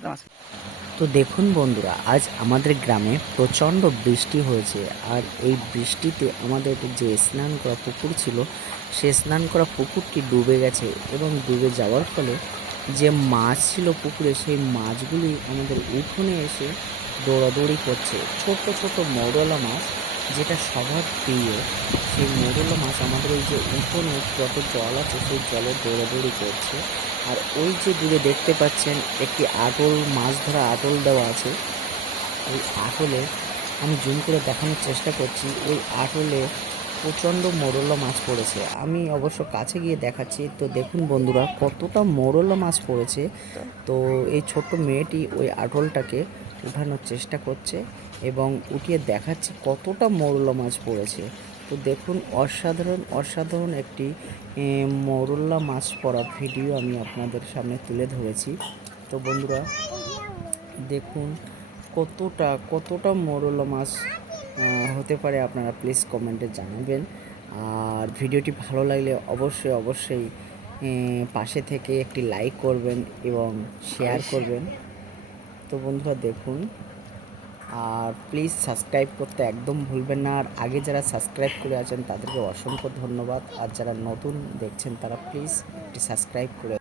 কত মাছ তো দেখুন বন্ধুরা, আজ আমাদের গ্রামে প্রচণ্ড বৃষ্টি হয়েছে, আর এই বৃষ্টিতে আমাদের যে স্নান করা পুকুর ছিল, সে স্নান করা পুকুরটি ডুবে গেছে এবং ডুবে যাওয়ার ফলে যে মাছ ছিল পুকুরে, সেই মাছগুলি আমাদের উঠোনে এসে দৌড়াদৌড়ি করছে। ছোট ছোট মৌরলা মাছ যেটা সবার প্রিয়, সেই মৌরলা মাছ আমাদের এই যে উঠোনে যত জল আছে, সেই জলে দৌড়াদৌড়ি করছে। আর ওই যে দূরে দেখতে পাচ্ছেন একটি আটল, মাছ ধরা আটল দেওয়া আছে। ওই আটলে আমি জুম করে দেখানোর চেষ্টা করছি, ওই আটলে প্রচণ্ড মোরলা মাছ পড়েছে। আমি অবশ্য কাছে গিয়ে দেখাচ্ছি, তো দেখুন বন্ধুরা কতটা মোরলা মাছ পড়েছে। তো এই ছোট্ট মেয়েটি ওই আটলটাকে উঠানোর চেষ্টা করছে এবং উঠিয়ে দেখাচ্ছে কতটা মোরলা মাছ পড়েছে। তো দেখুন অসাধারণ অসাধারণ একটি এ, মৌরলা মাছ পড়া ভিডিও আমি আপনাদের সামনে তুলে ধরেছি। তো বন্ধুরা দেখুন কতটা কতটা মৌরলা মাছ হতে পারে আপনারা প্লিজ কমেন্টে জানাবেন। আর ভিডিওটি ভালো লাগলে অবশ্যই অবশ্যই পাশে থেকে একটি লাইক করবেন এবং শেয়ার করবেন। তো বন্ধুরা দেখুন আর প্লিজ সাবস্ক্রাইব করতে একদম ভুলবেন না। আর আগে যারা সাবস্ক্রাইব করে আছেন, তাদেরকে অসংখ্য ধন্যবাদ। আর যারা নতুন দেখছেন, তারা প্লিজ একটি সাবস্ক্রাইব করে